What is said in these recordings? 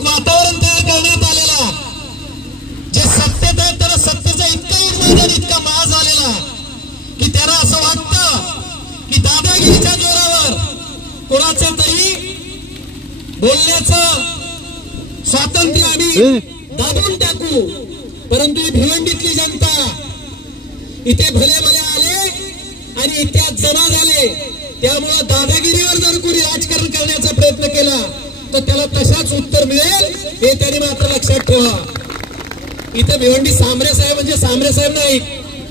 वातावरण तयार करण्यात आलेला, जे सत्तेत आहे त्याला सत्तेचा इतका उन्माद इतका माज झालेला की त्याला असं वाटतं की दादागिरीच्या जोरावर कोणाचं तरी बोलण्याचं स्वातंत्र्य आम्ही दाबून टाकू. परंतु ही भिवंडीतली जनता इथे भले भले आले आणि इथे जमा झाले, त्यामुळे दादागिरीवर जर कोणी राजकारण करण्याचा प्रयत्न केला तर त्याला तशाच उत्तर मिळेल हे त्यांनी मात्र लक्षात ठेवा. इथे भिवंडी सांबरे साहेब म्हणजे सांबरे साहेब नाही,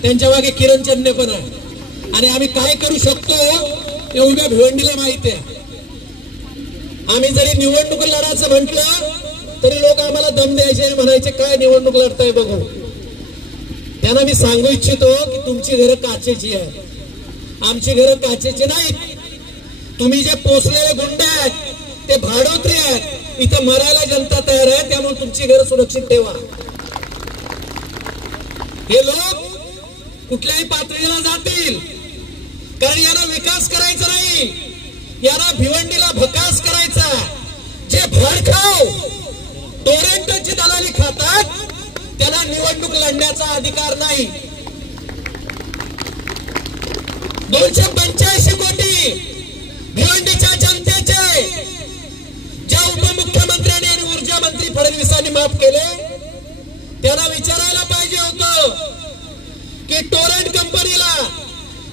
त्यांच्या मागे किरण चंदे पण आहे. आणि आम्ही काय करू शकतो एवढ्या भिवंडीला माहिती आहे. आम्ही जरी निवडणूक लढायचं म्हटलं तरी लोक आम्हाला दम द्यायचे आणि म्हणायचे काय निवडणूक लढताय बघू. त्यांना मी सांगू इच्छितो की तुमची घरं काचेची आहेत, आमची घरं काचेची नाहीत. तुम्ही जे पोचलेले गुंड आहेत ते भाडोत्री आहेत, इथं मरायला जनता तयार आहे. त्यामुळे तुमची घरं सुरक्षित ठेवा. हे लोक कुठल्याही पातळीला जातील, कारण यांना विकास करायचा नाही, यांना भिवंडीला भकास करायचा. जे भडखाव टोरेंटची दलाली खातात त्यांना निवडणूक लढण्याचा अधिकार नाही. 285 कोटी भिवंडीच्या जनतेचे ज्या उपमुख्यमंत्र्यांनी आणि ऊर्जा मंत्री फडणवीसांनी माफ केले त्यांना विचारायला पाहिजे होतं की टोरेंट कंपनीला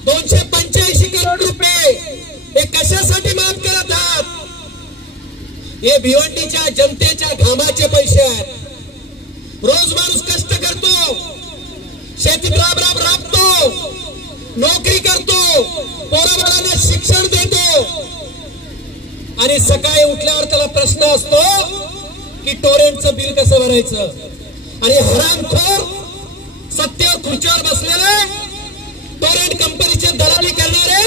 285 करोड रुपये हे कशासाठी माफ करत आहात. हे भिवंडीच्या जनतेच्या घामाचे पैसे आहेत. रोज माणूस कष्ट करतो, शेतीत राबतो, नोकरी करतो, पोराबाळांना शिक्षण देतो आणि सकाळी उठल्यावर त्याला प्रश्न असतो की टोरेंटचं बिल कसं भरायचं. आणि हरामखोर सत्तेवर खुर्चीवर बसलेले टोरेंट कंपनीचे दलाली करणारे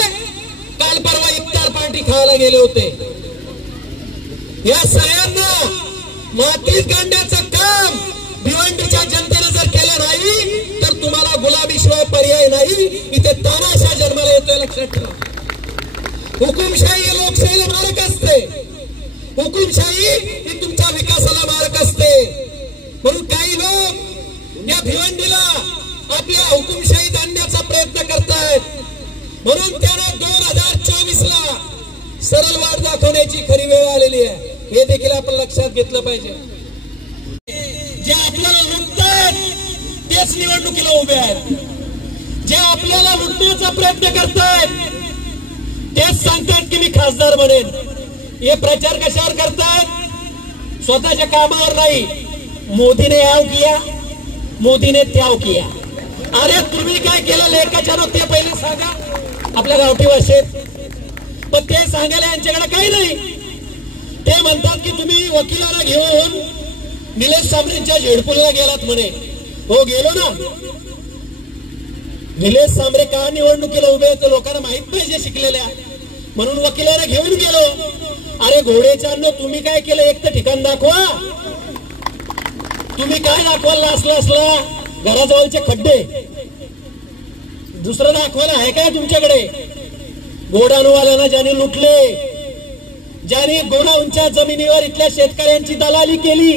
काल परवा इफ्तार पार्टी खायला गेले होते. या सगळ्यांना मातीत काढण्याचं काम भिवंडीच्या जनतेने जर केलं नाही तर तुम्हाला गुलाबीशिवाय पर्याय नाही. इथे तानाशा जन्माला येतोय, लक्षात ठेवा. हुकुमशाही ही लोकशाहीला मारक असते, हुकुमशाही ही तुमच्या विकासाला मारक असते. म्हणून काही लोक या भिवंडीला आपल्या हुकुमशाहीत आणण्याचा प्रयत्न करतायत. म्हणून त्याने 2024 ला सरळ वाट दाखवण्याची खरी वेळ आलेली आहे. हे देखील आपण लक्षात घेतलं पाहिजे. जे आपल्याला लुटतात तेच निवडणुकीला उभे आहेत, जे आपल्याला लुटण्याचा प्रयत्न करतायत तेच सांगतात की मी खासदार बनेन. हे प्रचार कशावर करतात? स्वतःच्या कामावर नाही. मोदीने याव किया, मोदीने त्याव किया. अरे तुम्ही काय केलं लेखाच्या ते पहिले सांगा आपल्या गावठी भाषेत. पण ते सांगायला यांच्याकडे काही नाही. ते म्हणतात की तुम्ही वकिलाला घेऊन निलेश सांबरेंच्या झेडपूलला गेलात म्हणे. हो गेलो ना. निलेश सांबरे का निवडणुकीला उभे होते लोकांना माहित पाहिजे शिकलेल्या, म्हणून वकिलाला घेऊन गेलो. अरे घोडेचांना तुम्ही काय केलं एक तर ठिकाण दाखवा. तुम्ही काय दाखवायला असला घराजवळचे खड्डे, दुसरं दाखवायला आहे काय तुमच्याकडे? गोडाऊनवाल्यांना ज्यांनी लुटले, ज्यांनी गोडाऊनच्या जमिनीवर इथल्या शेतकऱ्यांची दलाली केली,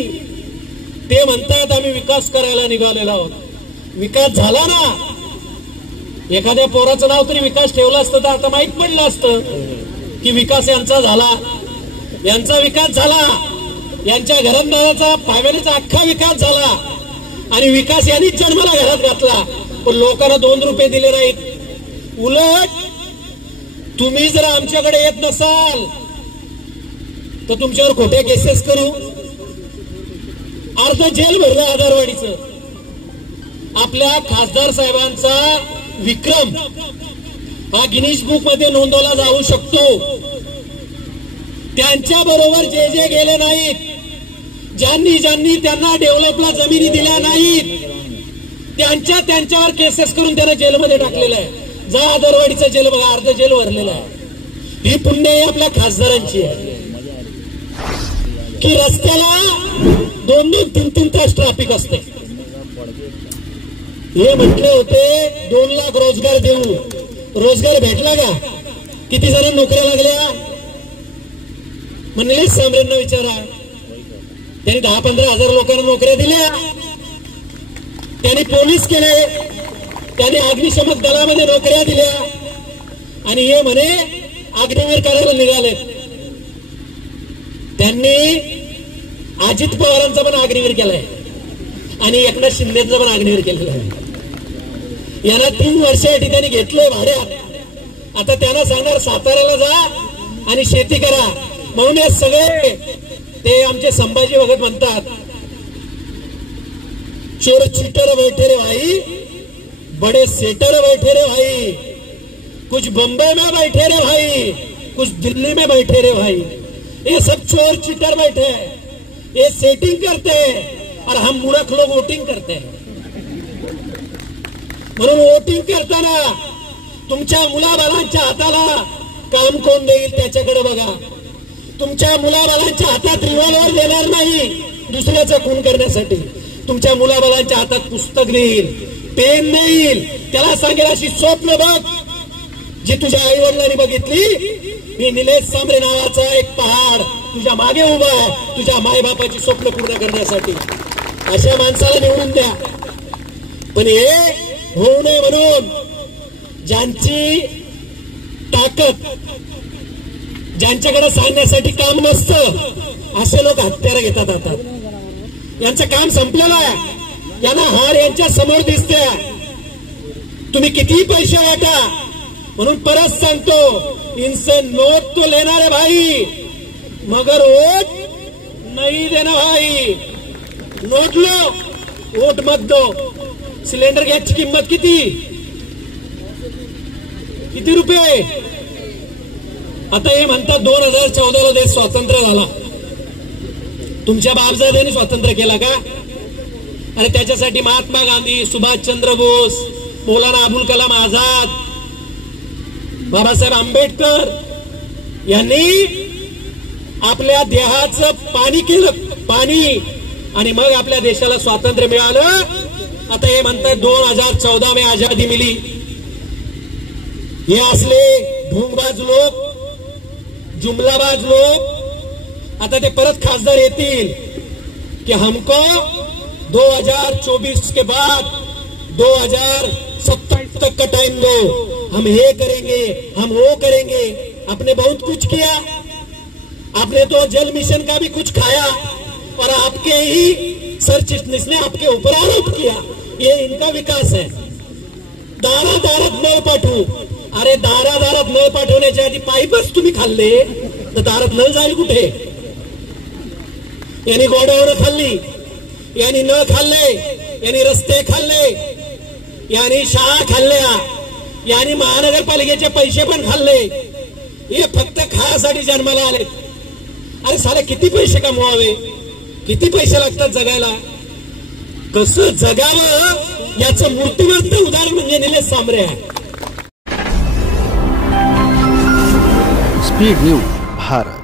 ते म्हणतात आम्ही विकास करायला निघालेलो आहोत. विकास झाला ना. एखाद्या पोराचं नाव तरी विकास ठेवलं असतं तर आता माहित पडलं असतं की विकास यांचा झाला. यांचा विकास झाला, यांच्या घरांदाराचा फॅमिलीचा अख्खा विकास झाला आणि विकास यांनीच जन्माला घरात घातला. पण लोकांना 2 रुपये दिले नाहीत. उलट तुम्ही जर आमच्याकडे येत नसाल तर तुमच्यावर खोट्या केसेस करू. अर्ध जेल भरलं आधारवाडीचं. आपल्या खासदार साहेबांचा विक्रम हा गिनीज बुक मध्ये नोंदवला जाऊ शकतो. त्यांच्या बरोबर जे जे गेले नाहीत, ज्यांनी त्यांना डेव्हलपला जमिनी दिल्या नाहीत, त्यांच्यावर केसेस करून त्यांना जेलमध्ये टाकलेलं आहे. जा आधारवाडीचा जेल बघा, अर्ध जेल भरलेला आहे. ही पुण्य आपल्या खासदारांची आहे की रस्त्याला 2-3 तास ट्रॅफिक असते. हे म्हटले होते 2 लाख रोजगार देऊ. रोजगार भेटला का? किती जण नोकऱ्या लागल्या? निलेश सांबरेंना विचारा. त्यांनी 10-15 हजार लोकांना नोकऱ्या दिल्या, त्यांनी पोलीस केले, त्यांनी अग्निशमक दलामध्ये नोकऱ्या दिल्या आणि हे म्हणे अग्निवीर करायला निघाले. त्यांनी अजित पवारांचा पण अग्निवीर केलाय आणि एकनाथ शिंदेचा पण अग्निवीर केलेला आहे. यांना 3 वर्ष या ठिकाणी घेतलंय भाड्यात. आता त्यांना सांगणार साताऱ्याला जा आणि शेती करा. म्हणून हे सगळे ते आमचे संभाजी भगत म्हणतात, चोर चीटर बैठे रे भाई, बड़े सेटर बैठे रे भाई, कुछ बम्बई में बैठे रे भाई, कुछ दिल्ली में बैठे रे भाई. ये सब चोर चीटर बैठे हैं, ये सेटिंग करते हैं और हम मूर्ख लोग वोटिंग करते हैं. म्हणून वोटिंग करताना तुमच्या मुलाबाळांच्या हाताला काम कोण देईल त्याच्याकडे बघा. तुमच्या मुलाबाळांच्या हातात रिव्हॉल्वर देणार नाही दुसऱ्याचा खून करण्यासाठी. तुमच्या मुलाबाळांच्या हातात पुस्तक देईल, पेन देईल, त्याला सांगेल अशी स्वप्न बघ जी तुझ्या आई वडिलांनी बघितली. मी निलेश सांबरे नावाचा एक पहाड तुझ्या मागे उभा आहे तुझ्या मायबापाची स्वप्न पूर्ण करण्यासाठी. अशा माणसाला निवडून द्या. पण हे होऊ नये म्हणून ज्यांची ताकद, ज्यांच्याकडे सांगण्यासाठी काम नसतं असे लोक हत्यारं घेतात. आता यांचं काम संपलेलं आहे. यांना हार यांच्या समोर दिसते. तुम्ही कितीही पैसे वाटा. म्हणून परत सांगतो, इनसे नोट तो लेना रे भाई, मगर वोट नहीं देना भाई. नोट लो, वोट मत दो. सिलेंडर गॅसची किंमत किती रुपये? आता हे म्हणतात 2014ला देश स्वतंत्र झाला. तुमच्या बापजाद्यांनी स्वातंत्र्य केला का? अरे त्याच्यासाठी महात्मा गांधी, सुभाषचंद्र बोस, मौलाना अबुल कलाम आझाद, बाबासाहेब आंबेडकर यांनी आपल्या देहाचं पाणी केलं, पाणी, आणि मग आपल्या देशाला स्वातंत्र्य मिळालं. आता हे म्हणतात 2014 में आजादी मिली. हे असले ढोंगबाज लोक, जुमलाबाज लोक आता ते परत खासदार येतील कि हमको 2024 के बाद 2027 तक का टाइम दो, हम ये करेंगे, हम वो करेंगे. आपने बहुत कुछ किया. आपने तो जल मिशन का भी कुछ खाया और आपके ही सर चिटनीस ने आपके ऊपर आरोप किया. ये इनका विकास है. दारादारात नळ पाठवू. अरे दारादारात नळ पाठवण्याच्या आधी पाईपच तुम्ही खाल्ले तर दारात नळ जाईल कुठे? यांनी गोडावरं खाल्ली, यांनी नळ खाल्ले, यांनी रस्ते खाल्ले, यांनी शाळा खाल्ल्या, यांनी महानगरपालिकेचे पैसे पण खाल्ले. हे फक्त खायासाठी जन्माला आले. अरे साले किती पैसे कमवावे, किती पैसे लागतात जगायला, कसं जगावं याचं मूर्तिमंत उदाहरण म्हणजे निलेश सांबरे आहे. Speed news Bharat.